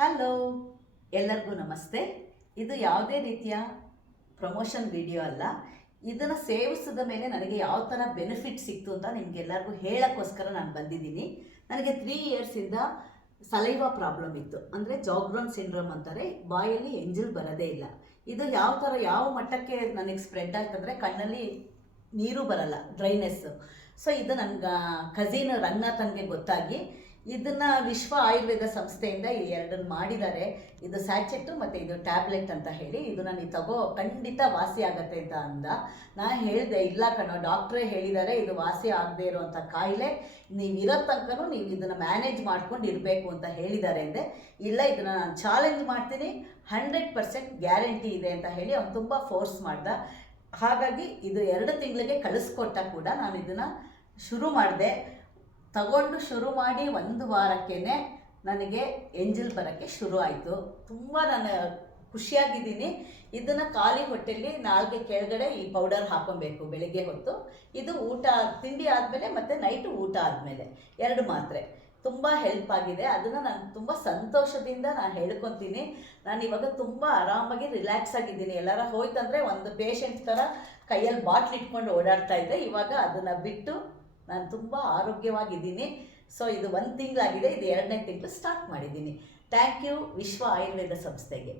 Hello, ಎಲ್ಲರಿಗೂ ನಮಸ್ತೆ. ಇದು ಯಾವುದೇ ರೀತಿಯ ಪ್ರಮೋಷನ್ ವಿಡಿಯೋ ಅಲ್ಲ. ಇದನ್ನು ಸೇವಿಸಿದ ಮೇಲೆ ನನಗೆ ಯಾವ ಥರ ಬೆನಿಫಿಟ್ ಸಿಕ್ತು ಅಂತ ನಿಮಗೆಲ್ಲರಿಗೂ ಹೇಳೋಕ್ಕೋಸ್ಕರ ನಾನು ಬಂದಿದ್ದೀನಿ. ನನಗೆ 3 ಇಯರ್ಸಿಂದ ಸಲೈವಾ ಪ್ರಾಬ್ಲಮ್ ಇತ್ತು. ಅಂದರೆ ಜಾಗ್ರೋನ್ ಸಿಂಡ್ರೋಮ್ ಅಂತಾರೆ, ಬಾಯಲ್ಲಿ ಎಂಜಲ್ ಬರೋದೇ ಇಲ್ಲ. ಇದು ಯಾವ ಮಟ್ಟಕ್ಕೆ ನನಗೆ ಸ್ಪ್ರೆಡ್ ಆಗ್ತಂದರೆ ಕಣ್ಣಲ್ಲಿ ನೀರು ಬರಲ್ಲ, ಡ್ರೈನೆಸ್ಸು. ಸೊ ಇದು ನನ್ನ ಕಝಿನ್ ರಂಗನಾಥನ್ಗೆ ಗೊತ್ತಾಗಿ ಇದನ್ನು ವಿಶ್ವ ಆಯುರ್ವೇದ ಸಂಸ್ಥೆಯಿಂದ ಈ ಎರಡನ್ನು ಮಾಡಿದ್ದಾರೆ. ಇದು ಸ್ಯಾಚೆಟ್ಟು ಮತ್ತು ಇದು ಟ್ಯಾಬ್ಲೆಟ್ ಅಂತ ಹೇಳಿ, ಇದನ್ನು ನೀವು ತಗೋ ಖಂಡಿತ ವಾಸಿ ಆಗತ್ತೆ ಅಂತ ಅಂದ. ನಾನು ಹೇಳಿದೆ, ಇಲ್ಲ ಕಣೋ, ಡಾಕ್ಟ್ರೇ ಹೇಳಿದ್ದಾರೆ ಇದು ವಾಸಿ ಆಗದೆ ಇರೋವಂಥ ಕಾಯಿಲೆ, ನೀವು ಇರೋ ತನಕನೂ ನೀವು ಇದನ್ನು ಮ್ಯಾನೇಜ್ ಮಾಡ್ಕೊಂಡು ಇರಬೇಕು ಅಂತ ಹೇಳಿದ್ದಾರೆ ಅಂದೆ. ಇಲ್ಲ, ಇದನ್ನು ನಾನು ಚಾಲೆಂಜ್ ಮಾಡ್ತೀನಿ, 100% ಗ್ಯಾರಂಟಿ ಇದೆ ಅಂತ ಹೇಳಿ ಅವ್ನು ತುಂಬ ಫೋರ್ಸ್ ಮಾಡ್ದ. ಹಾಗಾಗಿ ಇದು 2 ತಿಂಗಳಿಗೆ ಕಳಿಸ್ಕೊಟ್ಟ ಕೂಡ ನಾನು ಇದನ್ನು ಶುರು ಮಾಡಿದೆ. ತಗೊಂಡು ಶುರು ಮಾಡಿ 1 ವಾರಕ್ಕೇ ನನಗೆ ಎಂಜಲ್ ಬರೋಕ್ಕೆ ಶುರು ಆಯಿತು. ತುಂಬ ನಾನು ಖುಷಿಯಾಗಿದ್ದೀನಿ. ಇದನ್ನು ಖಾಲಿ ಹೊಟ್ಟೆಯಲ್ಲಿ ನಾಲ್ಗೆ ಕೆಳಗಡೆ ಈ ಪೌಡರ್ ಹಾಕೊಬೇಕು ಬೆಳಗ್ಗೆ ಹೊತ್ತು. ಇದು ತಿಂಡಿ ಆದಮೇಲೆ ಮತ್ತು ನೈಟು ಊಟ ಆದಮೇಲೆ 2 ಮಾತ್ರೆ. ತುಂಬ ಹೆಲ್ಪ್ ಆಗಿದೆ. ಅದನ್ನು ನಾನು ತುಂಬ ಸಂತೋಷದಿಂದ ನಾನು ಹೇಳ್ಕೊತೀನಿ. ನಾನು ಇವಾಗ ತುಂಬ ಆರಾಮಾಗಿ ರಿಲ್ಯಾಕ್ಸ್ ಆಗಿದ್ದೀನಿ. ಎಲ್ಲರ ಹೋಯ್ತಂದರೆ ಒಂದು ಪೇಷಂಟ್ ಥರ ಕೈಯಲ್ಲಿ ಬಾಟ್ಲ್ ಇಟ್ಕೊಂಡು ಓಡಾಡ್ತಾ ಇದ್ದೆ. ಇವಾಗ ಅದನ್ನು ಬಿಟ್ಟು ನಾನು ತುಂಬ ಆರೋಗ್ಯವಾಗಿದ್ದೀನಿ. ಸೊ ಇದು 1 ತಿಂಗಳಾಗಿದೆ, ಇದು 2ನೇ ತಿಂಗಳು ಸ್ಟಾರ್ಟ್ ಮಾಡಿದ್ದೀನಿ. ಥ್ಯಾಂಕ್ ಯು ವಿಶ್ವ ಆಯುರ್ವೇದ ಸಂಸ್ಥೆಗೆ.